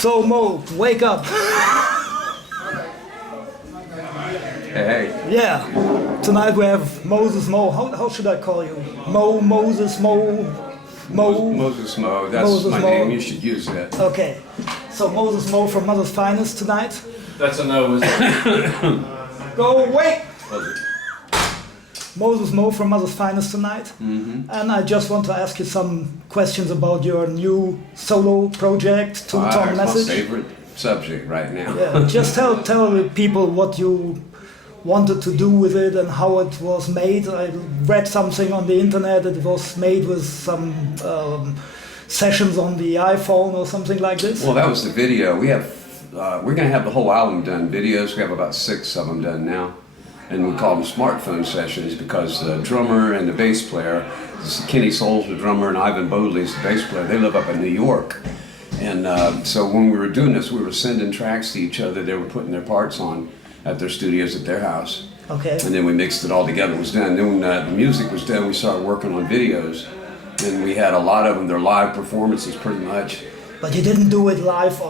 So Mo, wake up. Hey. Yeah. Tonight we have Moses Mo. How should I call you? Mo, Moses, Mo, Mo? Moses Mo. That's Moses my Mo. name. You should use that. Okay. So Moses Mo from Mother's Finest tonight. That's a no, isn't it? Go away! Was it? Moses Mo from Mother's Finest tonight. And I just want to ask you some questions about your new solo project, Two-Tone My Message. favorite subject right now. Yeah, just tell the people what you wanted to do with it and how it was made. I read something on the internet that it was made with some sessions on the iPhone or something like this. Well, that was the video. We're going to have the whole album done. Videos, we have about 6 of them done now. And we call them smartphone sessions because the drummer and the bass player, Kenny Souls, the drummer, and Ivan Bodley's the bass player, they live up in New York. And so when we were doing this, we were sending tracks to each other. They were putting their parts on at their studios at their house. Okay. And then we mixed it all together. It was done. Then when the music was done, we started working on videos. And we had a lot of them. They're live performances pretty much. But you didn't do it live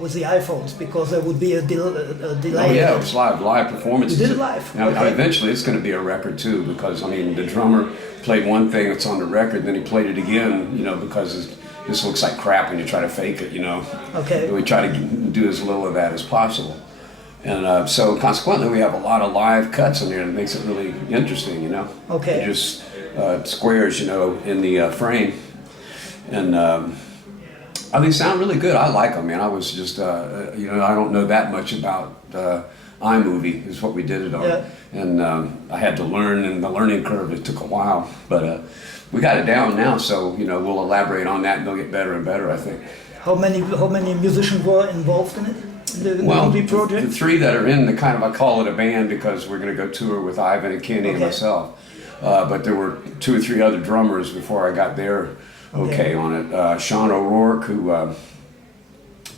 with the iPhones because there would be a delay. Oh yeah, it was live performances. You did it live? Now, Okay. eventually it's going to be a record too, because I mean the drummer played one thing that's on the record, then he played it again, you know, because this looks like crap when you try to fake it, you know. Okay. We try to do as little of that as possible. And so consequently we have a lot of live cuts in there that makes it really interesting, you know. Okay. They're just squares, you know, in the frame. And they sound really good. I like them, man. I was just, you know, I don't know that much about iMovie is what we did it on. Yeah. And I had to learn, and the learning curve, it took a while. But we got it down now, so, you know, we'll elaborate on that and they'll get better and better, I think. How many musicians were involved in it? In the movie project? The 3 that are in the kind of, I call it a band because we're going to go tour with Ivan and Kenny and myself. But there were 2 or 3 other drummers before I got there. Okay on it. Sean O'Rourke, who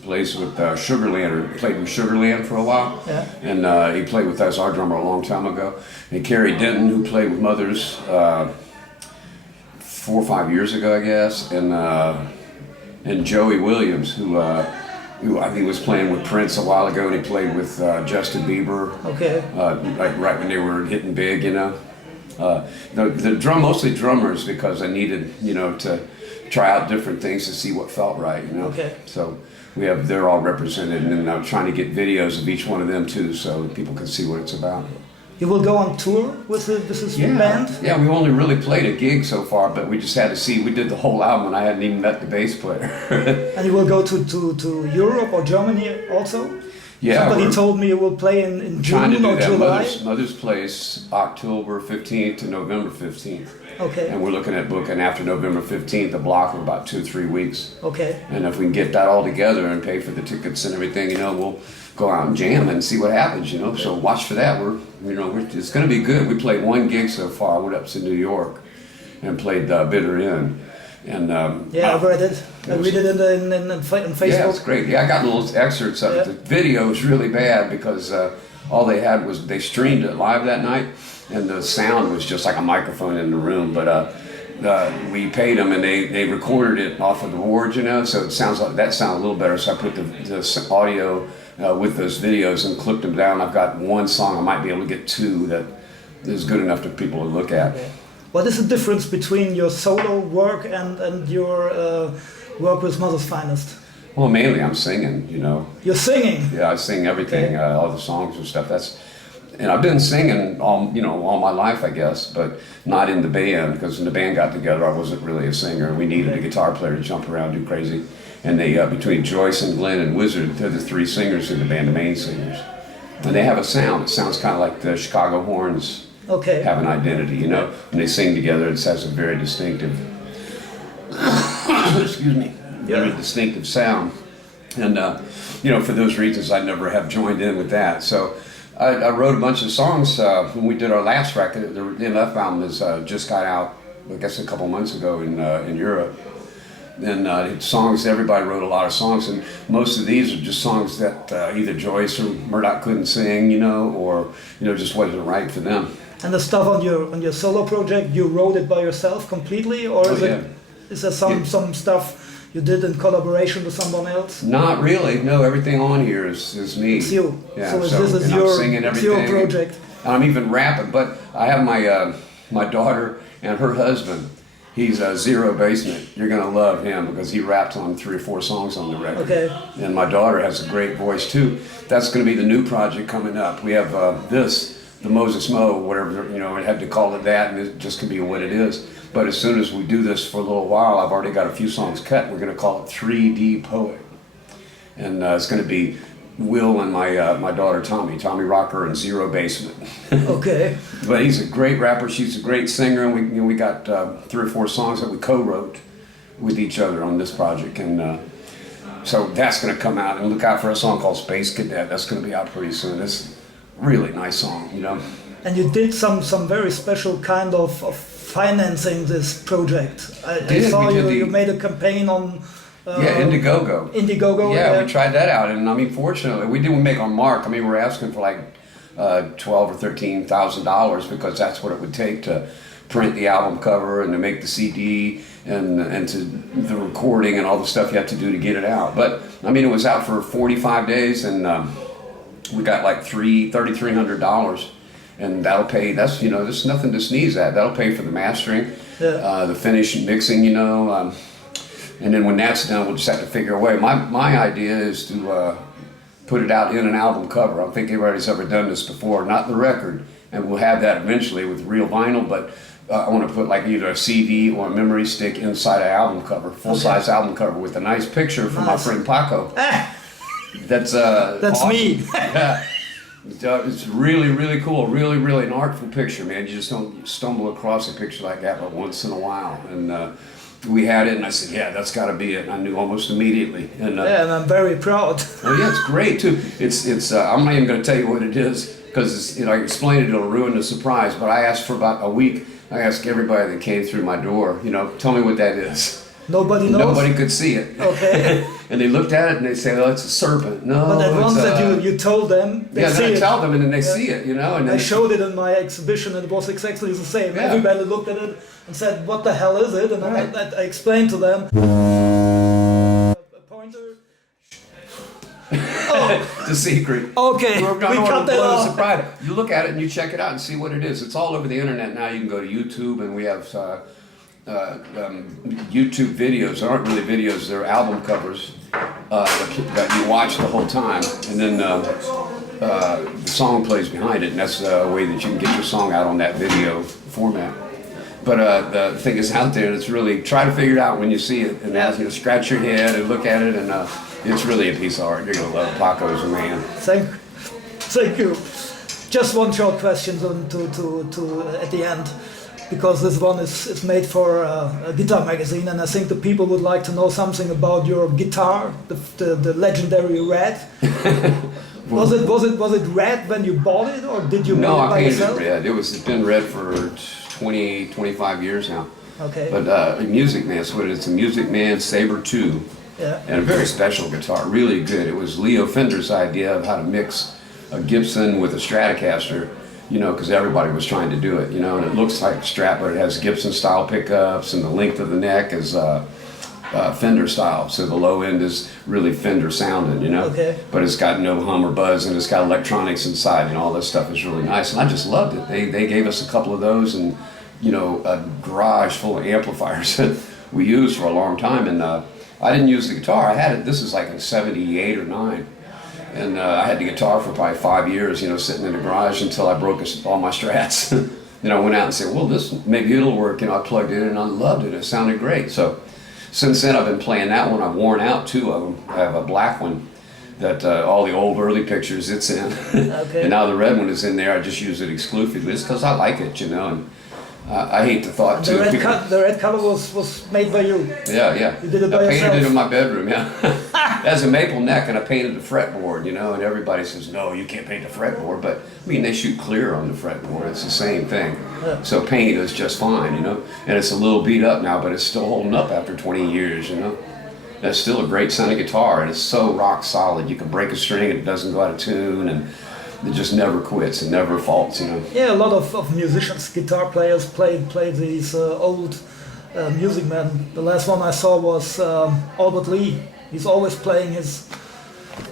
plays with Sugarland, or played with Sugarland for a while. Yeah. And he played with us, our drummer, a long time ago. And Kerry Denton, who played with Mothers 4 or 5 years ago, I guess. And Joey Williams, who I think was playing with Prince a while ago, and he played with Justin Bieber. Okay. Like right when they were hitting big, you know. Mostly drummers, because I needed, you know, to try out different things to see what felt right, you know. Okay. So they're all represented, and then I'm trying to get videos of each one of them too, so people can see what it's about. You will go on tour with this band? Yeah, we only really played a gig so far, but we just had to see. We did the whole album, and I hadn't even met the bass player. And you will go to Europe or Germany also? Yeah. Somebody told me you will play in Trying to June do or that. July? Mother's Place, October 15th to November 15th. Okay. And we're looking at booking after November 15th a block of about 2 or 3 weeks. Okay. And if we can get that all together and pay for the tickets and everything, you know, we'll go out and jam and see what happens, you know. So watch for that. It's going to be good. We played 1 gig so far. I went up to New York and played Bitter End. And yeah, I read it. I read it in Facebook. Yeah, it's great. Yeah, I got little excerpts of it. The video is really bad because all they had was they streamed it live that night, and the sound was just like a microphone in the room. But we paid them, and they recorded it off of the board, you know. So it sounds like that sounded a little better. So I put the audio with those videos and clipped them down. I've got 1 song. I might be able to get 2 that is good enough for people to look at. Okay. What is the difference between your solo work and your work with Mother's Finest? Well, mainly I'm singing, you know. You're singing? Yeah, I sing everything, Okay. all the songs and stuff. And I've been singing all my life, I guess, but not in the band, because when the band got together, I wasn't really a singer. We needed a guitar player to jump around, do crazy. And they, between Joyce and Glenn and Wizard, they're the 3 singers in the band, the main singers. And they have a sound. It sounds kind of like the Chicago Horns. Okay. Have an identity, you know. When they sing together, it has a very distinctive, excuse me, very distinctive sound. And you know, for those reasons, I never have joined in with that. So I wrote a bunch of songs when we did our last record. The NF album is just got out, I guess, a couple months ago in Europe. And songs, everybody wrote a lot of songs, and most of these are just songs that either Joyce or Murdoch couldn't sing, you know, or you know, just wasn't right for them. And the stuff on your solo project, you wrote it by yourself completely, or is there some stuff you did in collaboration with someone else? Not really. No, everything on here is me. It's you. Yeah, so this is and I'm singing it's your everything. project. And I'm even rapping, but I have my daughter and her husband. He's a Zero Basement. You're gonna love him because he rapped on 3 or 4 songs on the record. Okay. And my daughter has a great voice too. That's gonna be the new project coming up. We have the Moses Mo, whatever, you know, I had to call it that, and it just can be what it is. But as soon as we do this for a little while, I've already got a few songs cut. We're gonna call it 3D Poet. And it's gonna be Will and my daughter Tommy Rocker and Zero Basement. Okay. But he's a great rapper. She's a great singer, and we got 3 or 4 songs that we co-wrote with each other on this project, and so that's going to come out. And look out for a song called Space Cadet. That's going to be out pretty soon. It's a really nice song, you know. And you did some very special kind of financing this project. I saw you made a campaign on. Indiegogo. Indiegogo. Yeah, we tried that out, and I mean, fortunately, we didn't make our mark. I mean, we're asking for like $12,000 or $13,000 because that's what it would take to print the album cover and to make the CD and to the recording and all the stuff you have to do to get it out. But I mean, it was out for 45 days, and we got like $3,300, and that'll pay. That's, you know, there's nothing to sneeze at. That'll pay for the mastering, the finish and mixing, you know. And then when that's done, we'll just have to figure a way. My idea is to put it out in an album cover. I don't think anybody's ever done this before, not the record. And we'll have that eventually with real vinyl, but I want to put like either a CD or a memory stick inside an album cover, full-size album cover with a nice picture from my friend Paco. That's awesome. Me. Yeah. It's really, really cool. Really, really an artful picture, man. You just don't stumble across a picture like that but once in a while. And we had it, and I said, yeah, that's got to be it. I knew almost immediately. And and I'm very proud. Oh yeah, it's great too. It's I'm not even going to tell you what it is because, you know, I explain it, it'll ruin the surprise. But I asked for about a week. I asked everybody that came through my door, you know, tell me what that is. Nobody knows. Nobody could see it. Okay. And they looked at it and they say, "Oh, it's a serpent." No. But at once that you told them, they see then I it. tell them, and then they see it, you know. And I showed it in my exhibition, and it was exactly the same. Yeah. Everybody looked at it and said, "What the hell is it?" And I explained to them. A pointer. It's a secret. Okay, We're we cut that off. surprise. You look at it and you check it out and see what it is. It's all over the internet now. You can go to YouTube, and we have YouTube videos. They aren't really videos; they're album covers that you watch the whole time, and then the song plays behind it, and that's a way that you can get your song out on that video format. But the thing is out there, and it's really, try to figure it out when you see it, and as you scratch your head and look at it, and it's really a piece of art. You're gonna love Paco's a man. Thank you. Just one short question to at the end, because this one is made for a guitar magazine, and I think the people would like to know something about your guitar, the legendary red. Was it red when you bought it, or did you make it by yourself? No, I painted it red. It's been red for 25 years now. Okay. But Music Man, that's what it is. It's a Music Man Sabre 2. Yeah. And a very special guitar, really good. It was Leo Fender's idea of how to mix a Gibson with a Stratocaster, you know, because everybody was trying to do it, you know, and it looks like a Strat, but it has Gibson style pickups, and the length of the neck is Fender style, so the low end is really Fender sounding, you know. Okay. But it's got no hum or buzz, and it's got electronics inside, and all this stuff is really nice, and I just loved it. They gave us a couple of those, and, you know, a garage full of amplifiers that we used for a long time, and I didn't use the guitar. I had it, this is like in 78 or 9. And I had the guitar for probably 5 years, you know, sitting in the garage until I broke all my Strats. Then I went out and said, well, this, maybe it'll work. You know, I plugged it in and I loved it. It sounded great. So since then I've been playing that one. I've worn out 2 of them. I have a black one that all the old early pictures it's in. Okay. And now the red one is in there. I just use it exclusively. It's because I like it, you know. And I hate the thought too. The red color was made by you. Yeah. You did it by I yourself. painted it in my bedroom, yeah. It has a maple neck, and I painted the fretboard, you know, and everybody says, no, you can't paint the fretboard, but I mean, they shoot clear on the fretboard. It's the same thing. Yeah. So paint is just fine, you know, and it's a little beat up now, but it's still holding up after 20 years, you know. That's still a great sounding guitar, and it's so rock solid. You can break a string and it doesn't go out of tune, and it just never quits and never faults, you know. Yeah, a lot of musicians, guitar players play these old Music Man. The last one I saw was Albert Lee. He's always playing his,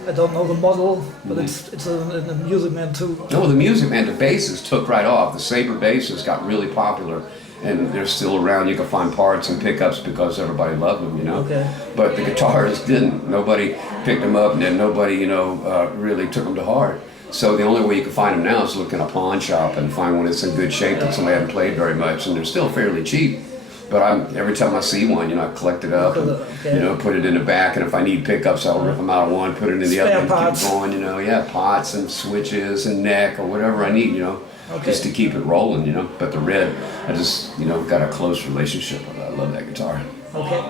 I don't know the model, but it's a Music Man too. No, the Music Man, the basses took right off. The Sabre basses got really popular, and they're still around. You can find parts and pickups because everybody loved them, you know. Okay. But the guitars didn't. Nobody picked them up, and then nobody, really took them to heart. So the only way you can find them now is look in a pawn shop and find one that's in good shape that somebody hasn't played very much, and they're still fairly cheap. But every time I see one, I collect it up and, put it in the back, and if I need pickups, I'll rip them out of one, put it in the other, and keep going, pots and switches and neck or whatever I need, just to keep it rolling, But the red, I just, got a close relationship with it. I love that guitar. Okay.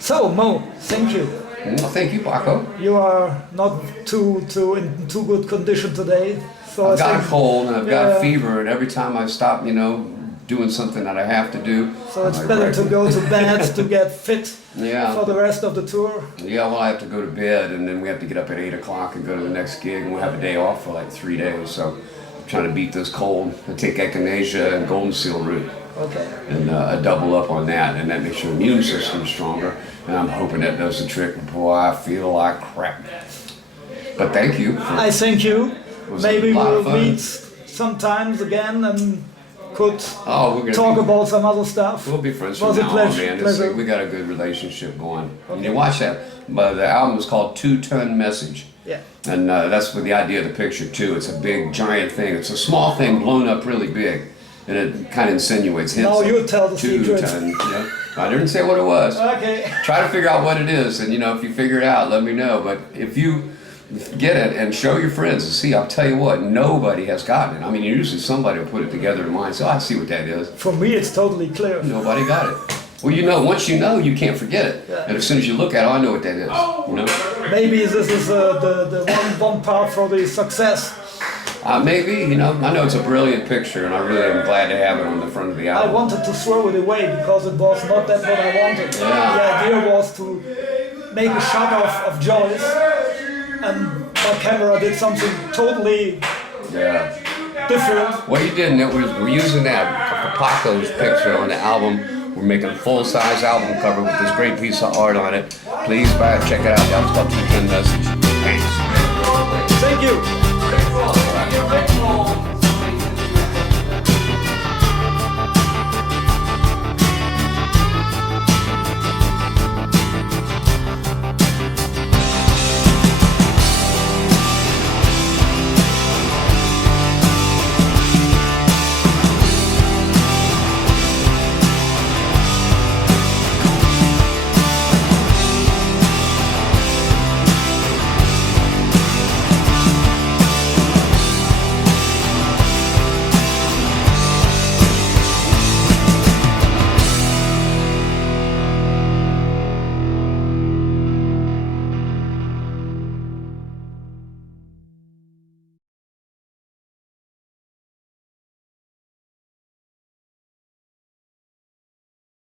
So, Mo, thank you. Well, thank you, Paco. You are not in too good condition today. So I've got a cold and I've got a fever, and every time I stop, doing something that I have to do. So it's better to go to bed to get fit for the rest of the tour. Yeah, well, I have to go to bed, and then we have to get up at 8 o'clock and go to the next gig, and we'll have a day off for like 3 days. So I'm trying to beat this cold. I take echinacea and golden seal root. Okay. And I double up on that, and that makes your immune system stronger. And I'm hoping that does the trick. Boy, I feel like crap. But thank you. I thank you. Maybe we'll meet sometimes again and could talk about some other stuff. We'll be friends from now on, man. We got a good relationship going. Okay. You watch that. But the album is called 2 Ton Message. Yeah. And that's with the idea of the picture too. It's a big, giant thing. It's a small thing blown up really big. And it kind of insinuates hints. No, you tell the 2 secret. ton. I didn't say what it was. Okay. Try to figure out what it is, and if you figure it out, let me know. But if you get it and show your friends and see, I'll tell you what, nobody has gotten it. I mean, usually somebody will put it together in mind. So I see what that is. For me, it's totally clear. Nobody got it. Well, once you know, you can't forget it. Yeah. And as soon as you look at it, I know what that is. Maybe this is the one part for the success. Maybe, I know it's a brilliant picture, and I really am glad to have it on the front of the album. I wanted to throw it away because it was not that what I wanted. Yeah. The idea was to make a shot of Joyce, and my camera did something totally different. What you did, we're using that for Paco's picture on the album. We're making a full-size album cover with this great piece of art on it. Please buy it, check it out. That was called 2 Ton Message. Thanks. Thank you.